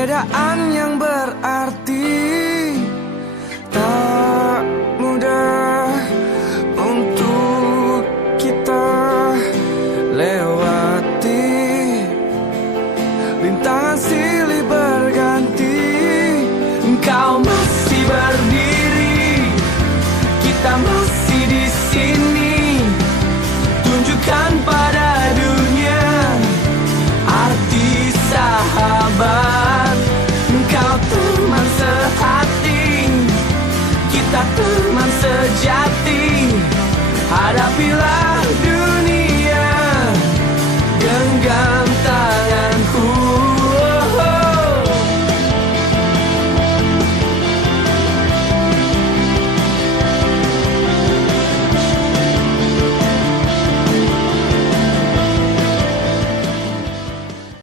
perbedaan yang berarti. Tak mudah untuk kita lewati, rintangan silih berganti. Engkau masih berdiri, kita masih di sini. Tunjukkan pada dunia arti sahabat. Engkau teman sehati, kita teman sejati. Hadapilah